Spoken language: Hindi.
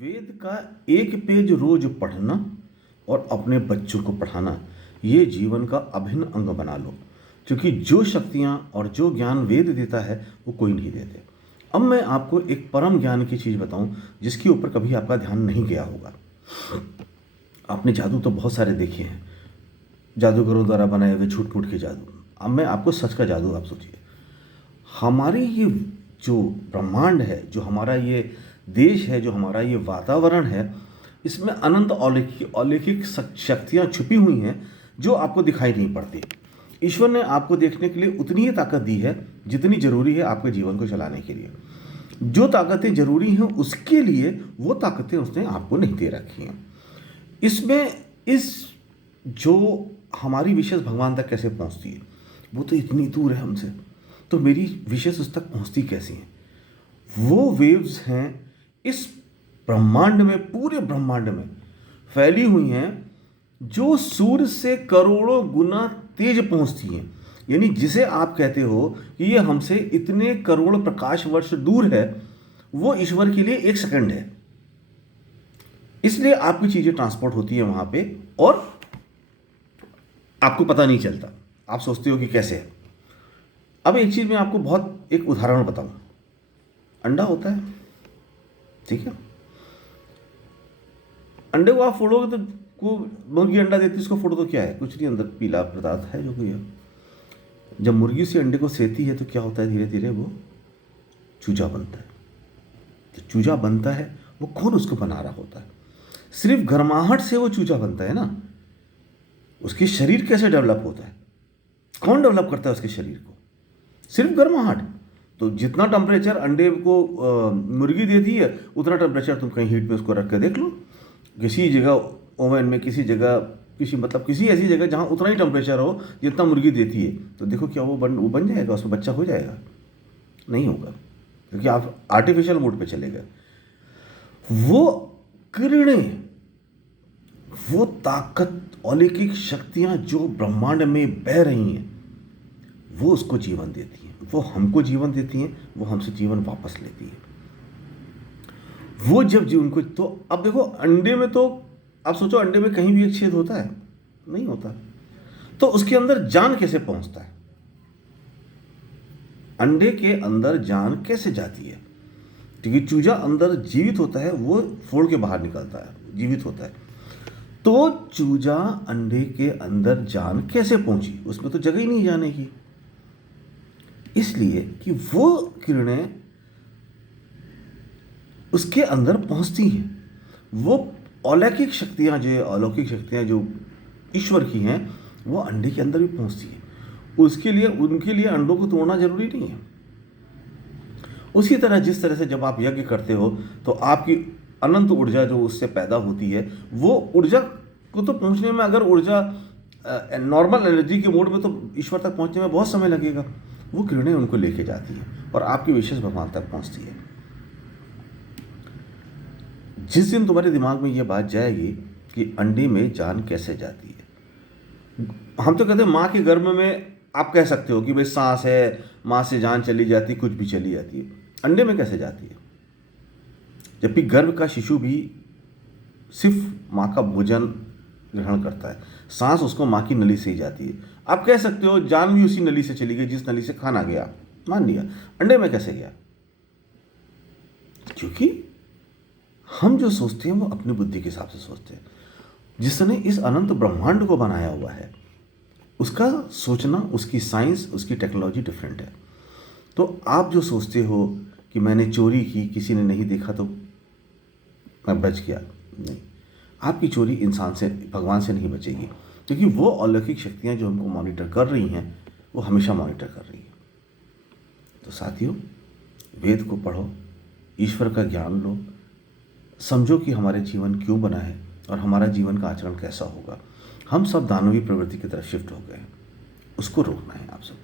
वेद का एक पेज रोज पढ़ना और अपने बच्चों को पढ़ाना, ये जीवन का अभिन्न अंग बना लो। क्योंकि जो शक्तियाँ और जो ज्ञान वेद देता है वो कोई नहीं देते। अब मैं आपको एक परम ज्ञान की चीज़ बताऊं जिसके ऊपर कभी आपका ध्यान नहीं गया होगा। आपने जादू तो बहुत सारे देखे हैं, जादूगरों द्वारा बनाए हुए झूठ मूठ के जादू। अब मैं आपको सच का जादू, आप सोचिए, हमारी ये जो ब्रह्मांड है, जो हमारा ये देश है, जो हमारा ये वातावरण है, इसमें अनंत अलौकिक अलौकिक शक्तियाँ छुपी हुई हैं जो आपको दिखाई नहीं पड़ती। ईश्वर ने आपको देखने के लिए उतनी ही ताकत दी है जितनी जरूरी है आपके जीवन को चलाने के लिए। जो ताकतें जरूरी हैं उसके लिए वो ताकतें उसने आपको नहीं दे रखी हैं। इसमें इस जो हमारी विशेष भगवान तक कैसे पहुंचती है, वो तो इतनी दूर है हमसे, तो मेरी विशेष उस तक पहुंचती कैसी है? वो वेव्स हैं इस ब्रह्मांड में, पूरे ब्रह्मांड में फैली हुई हैं, जो सूर्य से करोड़ों गुना तेज पहुंचती हैं। यानी जिसे आप कहते हो कि ये हमसे इतने करोड़ प्रकाश वर्ष दूर है, वो ईश्वर के लिए एक सेकंड है। इसलिए आपकी चीजें ट्रांसपोर्ट होती है वहां पे और आपको पता नहीं चलता। आप सोचते हो कि कैसे है। अब एक चीज मैं आपको बहुत एक उदाहरण बताऊं। अंडा होता है, ठीक है, अंडे को आप फोड़ोगे तो को मुर्गी अंडा देती है, इसको फोड़ो तो क्या है? कुछ नहीं, अंदर पीला पदार्थ है जो कोई है। जब मुर्गी से अंडे को सेती है तो क्या होता है? धीरे धीरे वो चूजा बनता है। तो चूजा बनता है, वो कौन उसको बना रहा होता है? सिर्फ गर्माहट से वो चूजा बनता है ना। उसकी शरीर कैसे डेवलप होता है? कौन डेवलप करता है उसके शरीर को? सिर्फ गर्माहट। तो जितना टेम्परेचर अंडे को मुर्गी देती है, उतना टेम्परेचर तुम कहीं हीट में उसको रख के देख लो, किसी जगह ओवन में, किसी जगह, किसी ऐसी जगह जहाँ उतना ही टेम्परेचर हो जितना मुर्गी देती है, तो देखो क्या वो बन जाएगा, उसमें बच्चा हो जाएगा? नहीं होगा, क्योंकि आप आर्टिफिशियल मोड पे चले गए। वो किरणें, वो ताकत, अलौकिक शक्तियाँ जो ब्रह्मांड में बह रही हैं, वो उसको जीवन देती हैं, वो हमको जीवन देती हैं, वो हमसे जीवन वापस लेती है। वो जब जीवन को, तो अब देखो अंडे में, तो आप सोचो अंडे में कहीं भी एक छेद होता है? नहीं होता। तो उसके अंदर जान कैसे पहुंचता है? अंडे के अंदर जान कैसे जाती है? क्योंकि चूजा अंदर जीवित होता है, वो फोड़ के बाहर निकलता है, जीवित होता है। तो चूजा अंडे के अंदर जान कैसे पहुंची? उसमें तो जगह ही नहीं जाने की। इसलिए कि वो किरणें उसके अंदर पहुंचती हैं। वो अलौकिक शक्तियां जो ईश्वर की हैं, वो अंडे के अंदर भी पहुंचती हैं। उनके लिए अंडों को तोड़ना जरूरी नहीं है। उसी तरह जिस तरह से जब आप यज्ञ करते हो तो आपकी अनंत ऊर्जा जो उससे पैदा होती है, वो ऊर्जा को तो पहुंचने में, अगर ऊर्जा नॉर्मल एनर्जी के मोड में, तो ईश्वर तक पहुंचने में बहुत समय लगेगा। वो किरणें उनको लेके जाती हैं और आपकी विशेष भगवान तक पहुंचती है। जिस दिन तुम्हारे दिमाग में ये बात जाएगी कि अंडे में जान कैसे जाती है, हम तो कहते हैं माँ के गर्भ में आप कह सकते हो कि भाई सांस है, माँ से जान चली जाती, कुछ भी चली जाती है। अंडे में कैसे जाती है? जबकि गर्भ का शिशु भी सिर्फ माँ का भोजन ग्रहण करता है, सांस उसको माँ की नली से ही जाती है। आप कह सकते हो जान भी उसी नली से चली गई जिस नली से खाना गया, मान लिया। अंडे में कैसे गया? क्योंकि हम जो सोचते हैं वो अपनी बुद्धि के हिसाब से सोचते हैं। जिसने इस अनंत ब्रह्मांड को बनाया हुआ है, उसका सोचना, उसकी साइंस, उसकी टेक्नोलॉजी डिफरेंट है। तो आप जो सोचते हो कि मैंने चोरी की, किसी ने नहीं देखा तो मैं बच गया, नहीं, आपकी चोरी इंसान से, भगवान से नहीं बचेगी। क्योंकि वो अलौकिक शक्तियाँ जो हमको मॉनिटर कर रही हैं, वो हमेशा मॉनिटर कर रही है। तो साथियों, वेद को पढ़ो, ईश्वर का ज्ञान लो, समझो कि हमारे जीवन क्यों बना है और हमारा जीवन का आचरण कैसा होगा। हम सब दानवी प्रवृत्ति की तरफ शिफ्ट हो गए हैं, उसको रोकना है आप सब।